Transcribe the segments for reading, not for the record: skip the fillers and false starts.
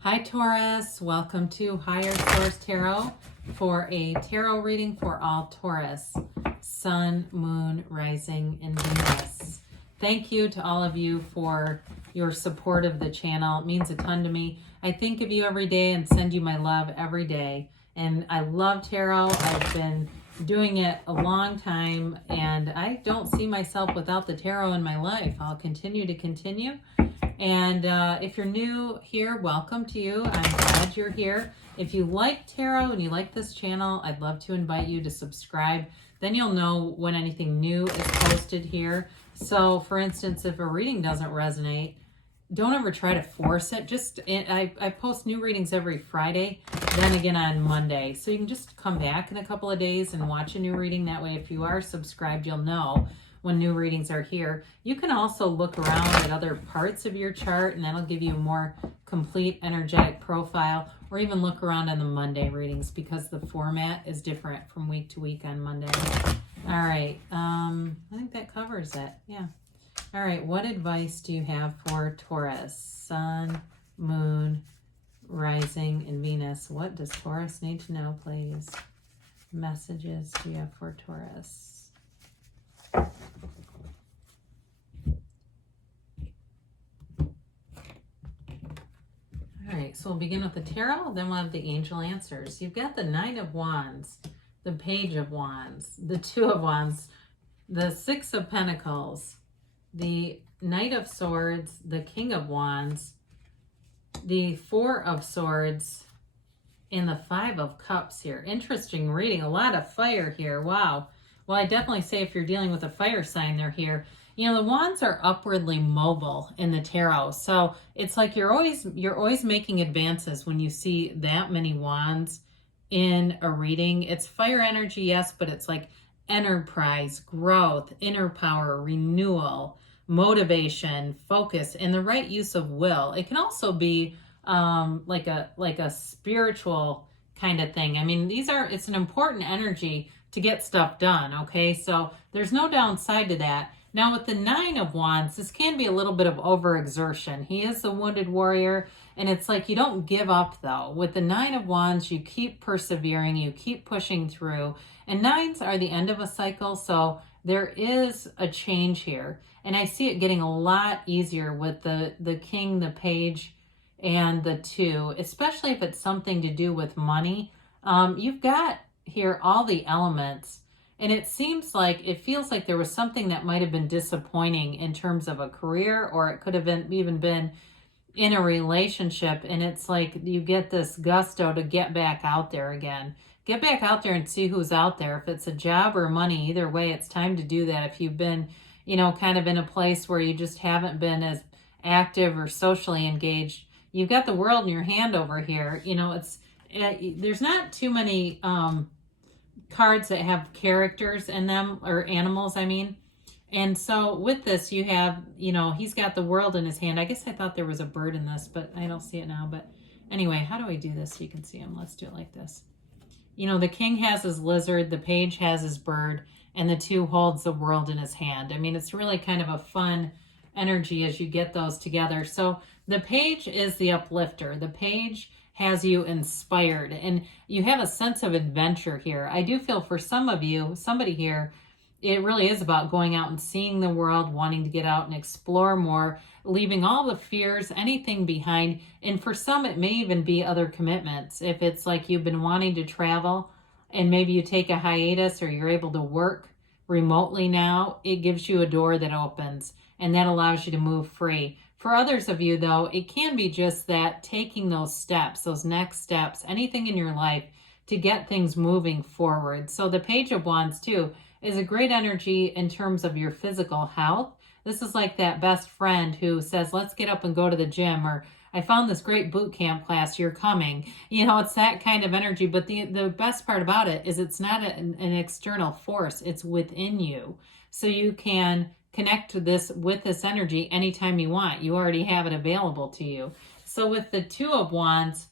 Hi Taurus, welcome to Higher Source Tarot for a tarot reading for all Taurus, Sun, Moon, Rising, and Venus. Thank you to all of you for your support of the channel. It means a ton to me. I think of you every day and send you my love every day. And I love tarot. I've been doing it a long time and I don't see myself without the tarot in my life. I'll continue. And if you're new here, welcome to you. I'm glad you're here. If you like tarot and you like this channel, I'd love to invite you to subscribe. Then you'll know when anything new is posted here. So for instance, if a reading doesn't resonate, don't ever try to force it. I post new readings every Friday, then again on Monday. So you can just come back in a couple of days and watch a new reading. That way, if you are subscribed, you'll know when new readings are here. You can also look around at other parts of your chart and that'll give you a more complete energetic profile, or even look around on the Monday readings because the format is different from week to week on Monday. All right, I think that covers it. Yeah. All right, what advice do you have for Taurus? Sun, Moon, Rising, and Venus. What does Taurus need to know, please? Messages do you have for Taurus? All right, so we'll begin with the tarot, then we'll have the angel answers. You've got the Knight of Wands, the Page of Wands, the Two of Wands, the Six of Pentacles, the Knight of Swords, the King of Wands, the Four of Swords, and the Five of Cups here. Interesting reading. A lot of fire here. Wow. Well, I definitely say if you're dealing with a fire sign, they're here. You know, the wands are upwardly mobile in the tarot. So it's like you're always making advances when you see that many wands in a reading. It's fire energy, yes, but it's like enterprise, growth, inner power, renewal, motivation, focus, and the right use of will. It can also be like a spiritual kind of thing. I mean, it's an important energy to get stuff done, okay? So there's no downside to that. Now with the Nine of Wands, this can be a little bit of overexertion. He is the wounded warrior, and it's like you don't give up though. With the Nine of Wands, you keep persevering, you keep pushing through, and nines are the end of a cycle, so there is a change here. And I see it getting a lot easier with the King, the Page, and the Two, especially if it's something to do with money. You've got here all the elements, and it feels like there was something that might have been disappointing in terms of a career, or it could have even been in a relationship, and it's like you get this gusto to get back out there again. Get back out there and see who's out there. If it's a job or money, either way, it's time to do that. If you've been, kind of in a place where you just haven't been as active or socially engaged, you've got the world in your hand over here. There's not too many cards that have characters in them, or animals, I mean. And so with this, you have, he's got the world in his hand. I guess I thought there was a bird in this, but I don't see it now. But anyway, how do I do this so you can see him? Let's do it like this. The king has his lizard, the page has his bird, and the two holds the world in his hand. I mean, it's really kind of a fun energy as you get those together. So the page is the uplifter. The page has you inspired, and you have a sense of adventure here. I do feel for some of you, somebody here, it really is about going out and seeing the world, wanting to get out and explore more, leaving all the fears, anything behind. And for some, it may even be other commitments. If it's like you've been wanting to travel and maybe you take a hiatus, or you're able to work remotely now, it gives you a door that opens, and that allows you to move free. For others of you, though, it can be just that taking those steps, those next steps, anything in your life to get things moving forward. So the Page of Wands, too, is a great energy in terms of your physical health. This is like that best friend who says, let's get up and go to the gym, or I found this great boot camp class, you're coming. It's that kind of energy. But the best part about it is it's not an external force. It's within you. So you can connect to this with this energy anytime you want. You already have it available to you. So with the Two of Wands,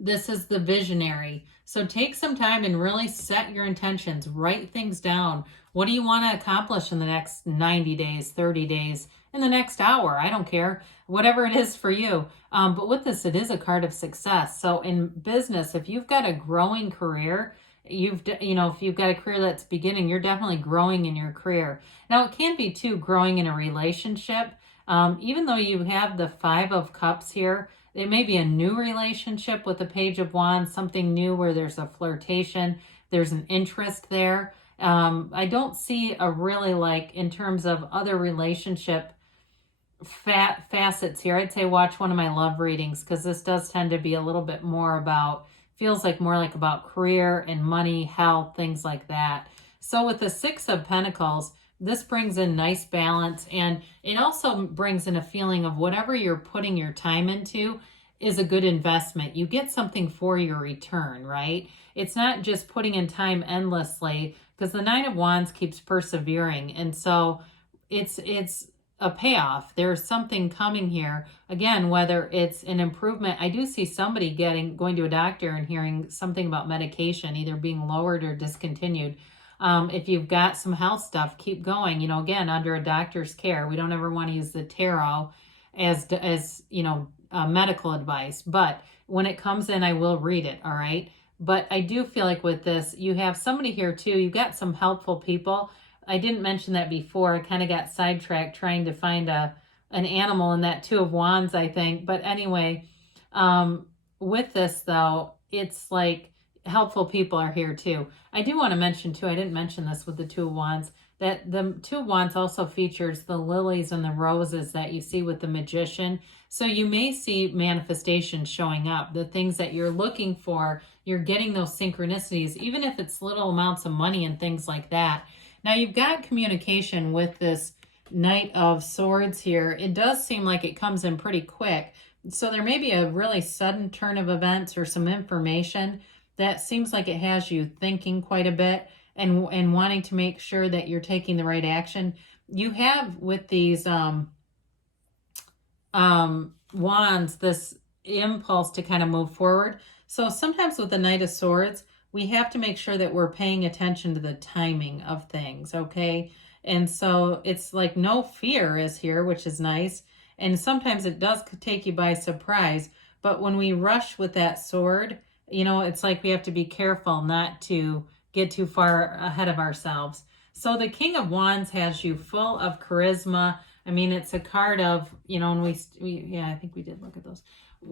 this is the visionary. So take some time and really set your intentions, write things down. What do you want to accomplish in the next 90 days, 30 days, in the next hour. I don't care, whatever it is for you. But with this, it is a card of success. So in business, if you've got a growing career, if you've got a career that's beginning, you're definitely growing in your career. Now it can be too growing in a relationship. Even though you have the Five of Cups here, it may be a new relationship with the Page of Wands, something new where there's a flirtation, there's an interest there. I don't see a really, like, in terms of other relationship facets here. I'd say watch one of my love readings, because this does tend to be a little bit more about, feels like more like about career and money, health, things like that. So with the Six of Pentacles, this brings in nice balance, and it also brings in a feeling of whatever you're putting your time into is a good investment. You get something for your return, right? It's not just putting in time endlessly, because the Nine of Wands keeps persevering, and so it's a payoff. There's something coming here. Again, whether it's an improvement, I do see somebody going to a doctor and hearing something about medication either being lowered or discontinued. If you've got some health stuff, keep going. Again, under a doctor's care. We don't ever want to use the tarot as medical advice. But when it comes in, I will read it. All right. But I do feel like with this, you have somebody here too. You've got some helpful people. I didn't mention that before. I kind of got sidetracked trying to find an animal in that Two of Wands, I think. But anyway, with this though, it's like helpful people are here too. I do want to mention too, I didn't mention this with the Two of Wands, that the Two of Wands also features the lilies and the roses that you see with the Magician. So you may see manifestations showing up, the things that you're looking for. You're getting those synchronicities, even if it's little amounts of money and things like that. Now you've got communication with this Knight of Swords here. It does seem like it comes in pretty quick. So there may be a really sudden turn of events or some information that seems like it has you thinking quite a bit and wanting to make sure that you're taking the right action. You have with these wands this impulse to kind of move forward. So sometimes with the Knight of Swords, we have to make sure that we're paying attention to the timing of things, okay? And so it's like no fear is here, which is nice. And sometimes it does take you by surprise. But when we rush with that sword, it's like we have to be careful not to get too far ahead of ourselves. So the King of Wands has you full of charisma. I mean, it's a card of, and I think we did look at those.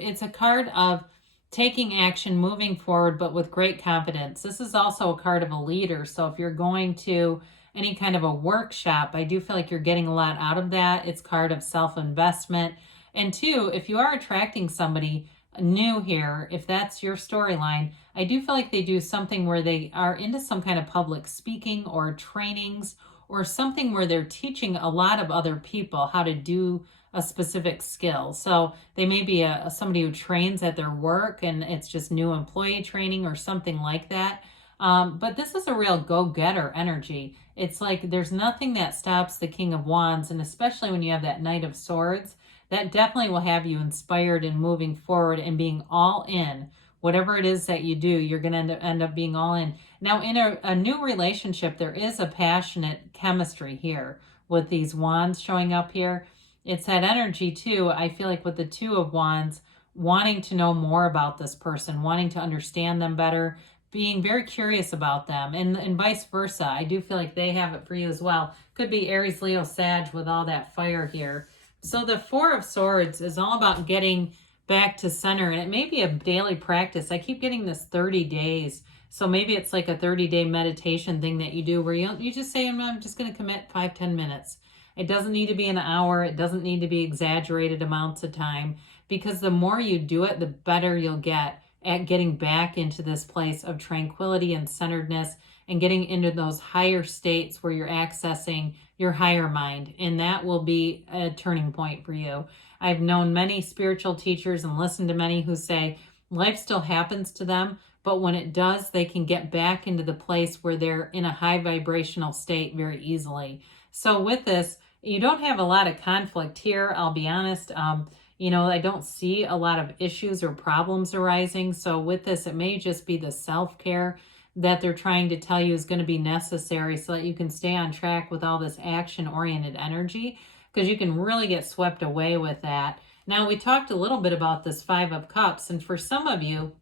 It's a card of taking action, moving forward, but with great confidence. This is also a card of a leader. So if you're going to any kind of a workshop, I do feel like you're getting a lot out of that. It's card of self-investment. And two, if you are attracting somebody new here, if that's your storyline, I do feel like they do something where they are into some kind of public speaking or trainings or something where they're teaching a lot of other people how to do a specific skill. So they may be somebody who trains at their work and it's just new employee training or something like that. But this is a real go-getter energy. It's like there's nothing that stops the King of Wands, and especially when you have that Knight of Swords, that definitely will have you inspired and moving forward and being all in. Whatever it is that you do, you're going to end up being all in. Now, in a new relationship, there is a passionate chemistry here with these wands showing up here. It's that energy too, I feel like with the Two of Wands, wanting to know more about this person, wanting to understand them better, being very curious about them, and vice versa. I do feel like they have it for you as well. Could be Aries, Leo, Sag with all that fire here. So the Four of Swords is all about getting back to center, and it may be a daily practice. I keep getting this 30 days. So maybe it's like a 30-day meditation thing that you do where you just say, I'm just going to commit 5-10 minutes. It doesn't need to be an hour. It doesn't need to be exaggerated amounts of time, because the more you do it, the better you'll get at getting back into this place of tranquility and centeredness and getting into those higher states where you're accessing your higher mind. And that will be a turning point for you. I've known many spiritual teachers and listened to many who say life still happens to them, but when it does, they can get back into the place where they're in a high vibrational state very easily. So with this, you don't have a lot of conflict here, I'll be honest. I don't see a lot of issues or problems arising. So with this, it may just be the self-care that they're trying to tell you is going to be necessary so that you can stay on track with all this action-oriented energy. because you can really get swept away with that. Now, we talked a little bit about this Five of Cups, and for some of you,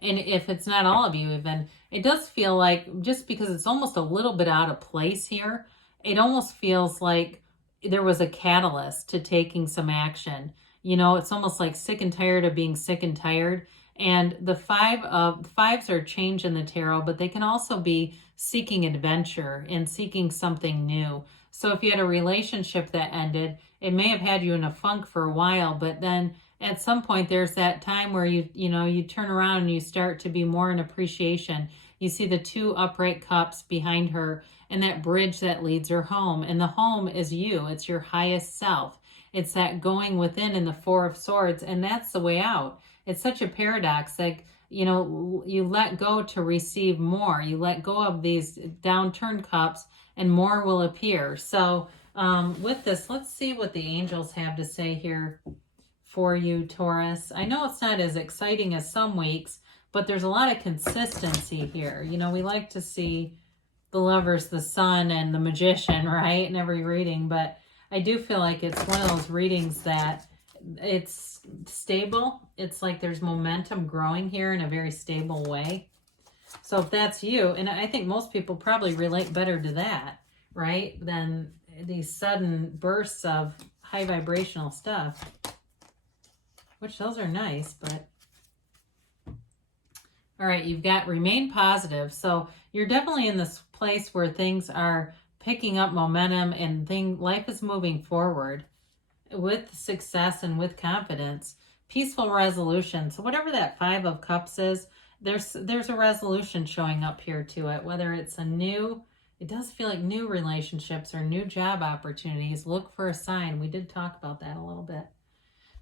and if it's not all of you even, it does feel like, just because it's almost a little bit out of place here, it almost feels like there was a catalyst to taking some action. You know, it's almost like sick and tired of being sick and tired. And the fives are change in the tarot, but they can also be seeking adventure and seeking something new. So if you had a relationship that ended, it may have had you in a funk for a while, but then at some point there's that time where you turn around and you start to be more in appreciation. You see the two upright cups behind her and that bridge that leads her home. And the home is you. It's your highest self. It's that going within in the Four of Swords, and that's the way out. It's such a paradox. Like, you let go to receive more. You let go of these downturned cups and more will appear. So with this, let's see what the angels have to say here for you, Taurus. I know it's not as exciting as some weeks, but there's a lot of consistency here. We like to see the Lovers, the Sun, and the Magician, right, in every reading, but I do feel like it's one of those readings that it's stable. It's like there's momentum growing here in a very stable way. So if that's you, and I think most people probably relate better to that, right, than these sudden bursts of high vibrational stuff, which those are nice, but all right, you've got remain positive. So you're definitely in this place where things are picking up momentum and life is moving forward with success and with confidence. Peaceful resolution. So whatever that Five of Cups is, there's a resolution showing up here to it, whether it's it does feel like new relationships or new job opportunities. Look for a sign. We did talk about that a little bit.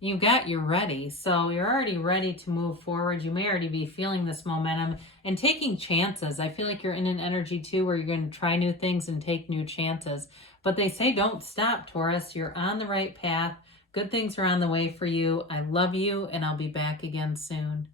You're ready. So you're already ready to move forward. You may already be feeling this momentum and taking chances. I feel like you're in an energy too where you're going to try new things and take new chances. But they say don't stop, Taurus. You're on the right path. Good things are on the way for you. I love you, and I'll be back again soon.